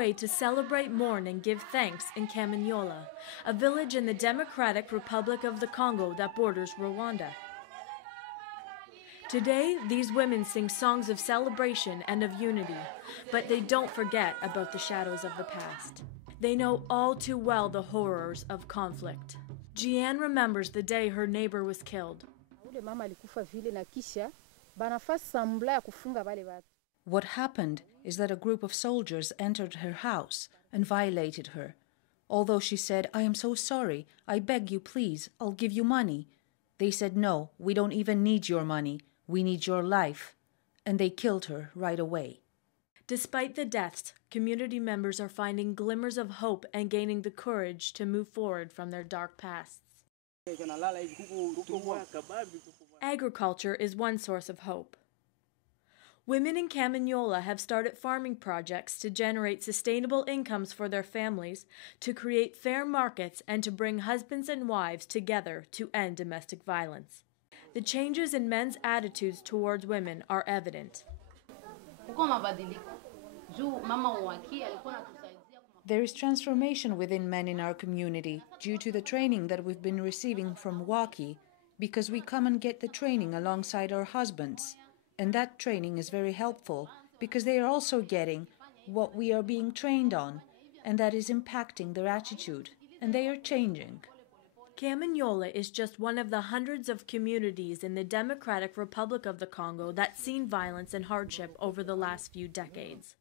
way to celebrate, mourn, and give thanks in Kamanyola, a village in the Democratic Republic of the Congo that borders Rwanda. Today, these women sing songs of celebration and of unity, but they don't forget about the shadows of the past. They know all too well the horrors of conflict. Jeanne remembers the day her neighbor was killed. What happened is that a group of soldiers entered her house and violated her. Although she said, "I am so sorry, I beg you please, I'll give you money," they said, "No, we don't even need your money, we need your life." And they killed her right away. Despite the deaths, community members are finding glimmers of hope and gaining the courage to move forward from their dark pasts. Agriculture is one source of hope. Women in Kamanyola have started farming projects to generate sustainable incomes for their families, to create fair markets, and to bring husbands and wives together to end domestic violence. The changes in men's attitudes towards women are evident. There is transformation within men in our community due to the training that we've been receiving from Waki, because we come and get the training alongside our husbands. And that training is very helpful because they are also getting what we are being trained on, and that is impacting their attitude, and they are changing. Kamanyola is just one of the hundreds of communities in the Democratic Republic of the Congo that's seen violence and hardship over the last few decades.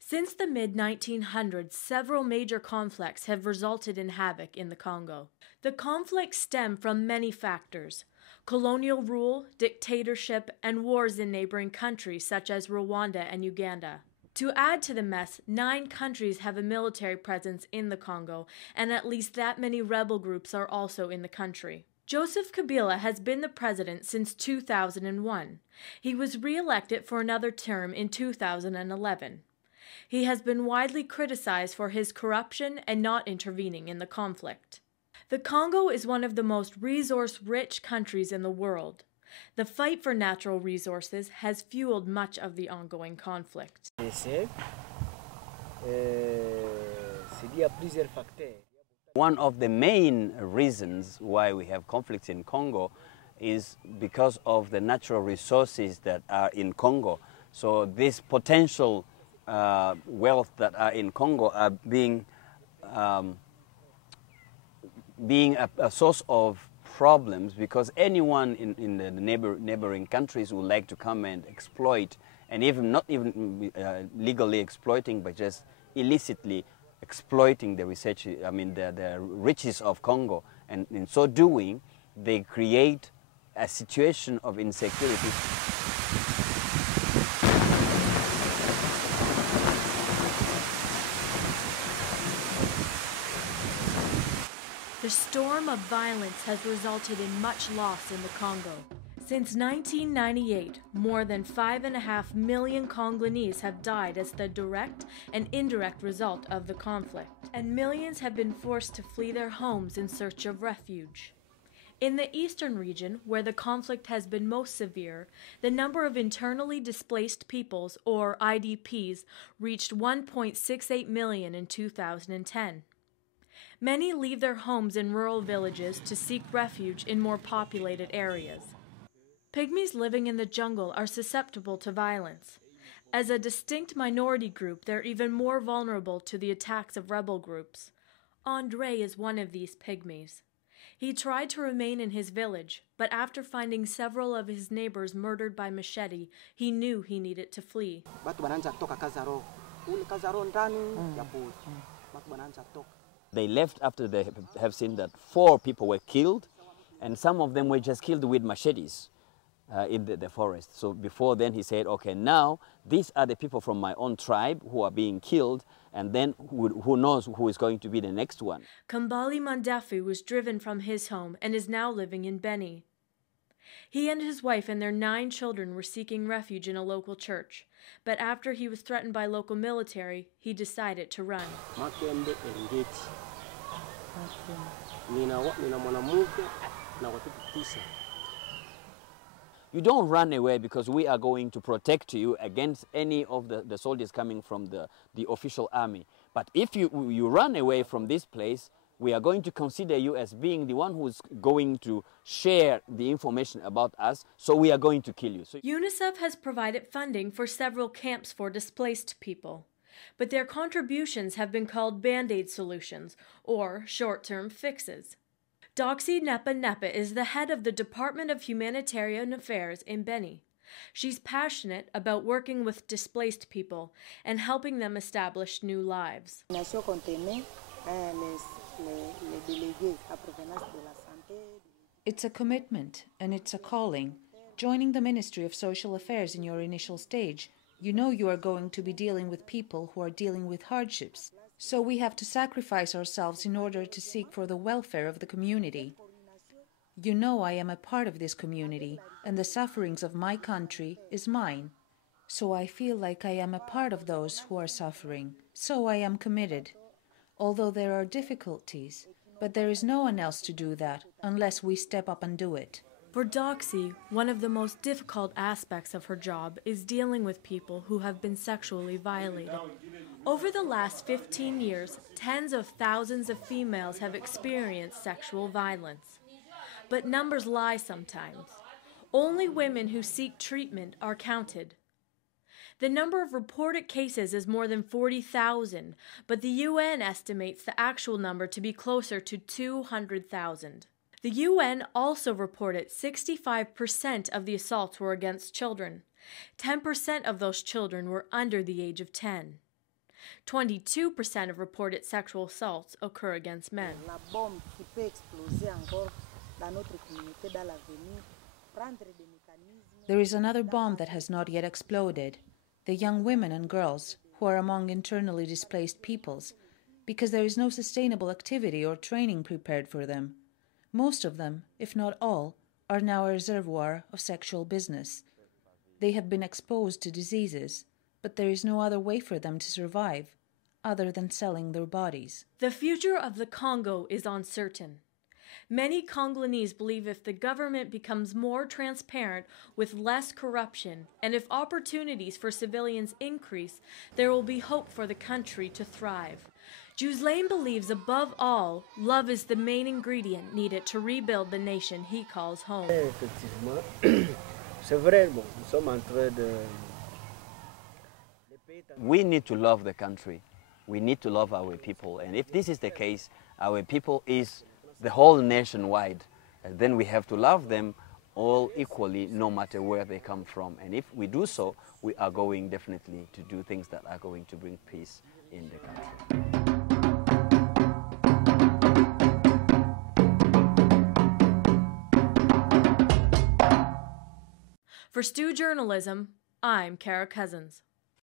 Since the mid-1900s, several major conflicts have resulted in havoc in the Congo. The conflicts stem from many factors: colonial rule, dictatorship, and wars in neighboring countries such as Rwanda and Uganda. To add to the mess, 9 countries have a military presence in the Congo, and at least that many rebel groups are also in the country. Joseph Kabila has been the president since 2001. He was re-elected for another term in 2011. He has been widely criticized for his corruption and not intervening in the conflict. The Congo is one of the most resource-rich countries in the world. The fight for natural resources has fueled much of the ongoing conflict. One of the main reasons why we have conflicts in Congo is because of the natural resources that are in Congo. So this potential wealth that are in Congo are being a source of problems, because anyone in the neighboring countries would like to come and exploit, and even not even legally exploiting, but just illicitly exploiting the the riches of Congo, and in so doing they create a situation of insecurity. The storm of violence has resulted in much loss in the Congo. Since 1998, more than 5.5 million Congolese have died as the direct and indirect result of the conflict, and millions have been forced to flee their homes in search of refuge. In the eastern region, where the conflict has been most severe, the number of internally displaced peoples, or IDPs, reached 1.68 million in 2010. Many leave their homes in rural villages to seek refuge in more populated areas. Pygmies living in the jungle are susceptible to violence. As a distinct minority group, they're even more vulnerable to the attacks of rebel groups. André is one of these pygmies. He tried to remain in his village, but after finding several of his neighbors murdered by machete, he knew he needed to flee. They left after they have seen that 4 people were killed, and some of them were just killed with machetes in the forest. So before then he said, okay, now these are the people from my own tribe who are being killed, and then who knows who is going to be the next one. Kambali Mandafi was driven from his home and is now living in Beni. He and his wife and their 9 children were seeking refuge in a local church, but after he was threatened by local military, he decided to run. You don't run away, because we are going to protect you against any of the soldiers coming from the official army. But if you run away from this place, we are going to consider you as being the one who's going to share the information about us, so we are going to kill you. So UNICEF has provided funding for several camps for displaced people, but their contributions have been called Band-Aid solutions or short-term fixes. Doxy Nepa Nepa is the head of the Department of Humanitarian Affairs in Beni. She's passionate about working with displaced people and helping them establish new lives. It's a commitment and it's a calling. Joining the Ministry of Social Affairs in your initial stage, you know you are going to be dealing with people who are dealing with hardships. So we have to sacrifice ourselves in order to seek for the welfare of the community. You know I am a part of this community, and the sufferings of my country is mine. So I feel like I am a part of those who are suffering. So I am committed. Although there are difficulties, but there is no one else to do that unless we step up and do it. For Doxy, one of the most difficult aspects of her job is dealing with people who have been sexually violated. Over the last 15 years, tens of thousands of females have experienced sexual violence. But numbers lie sometimes. Only women who seek treatment are counted. The number of reported cases is more than 40,000, but the UN estimates the actual number to be closer to 200,000. The UN also reported 65% of the assaults were against children. 10% of those children were under the age of 10. 22% of reported sexual assaults occur against men. There is another bomb that has not yet exploded. The young women and girls who are among internally displaced peoples, because there is no sustainable activity or training prepared for them. Most of them, if not all, are now a reservoir of sexual business. They have been exposed to diseases, but there is no other way for them to survive, other than selling their bodies. The future of the Congo is uncertain. Many Congolese believe if the government becomes more transparent with less corruption, and if opportunities for civilians increase, there will be hope for the country to thrive. Ghislaine believes above all, love is the main ingredient needed to rebuild the nation he calls home. We need to love the country. We need to love our people. And if this is the case, our people is the whole nationwide. Then we have to love them all equally, no matter where they come from. And if we do so, we are going definitely to do things that are going to bring peace in the country. For Stu Journalism, I'm Kara Cousins.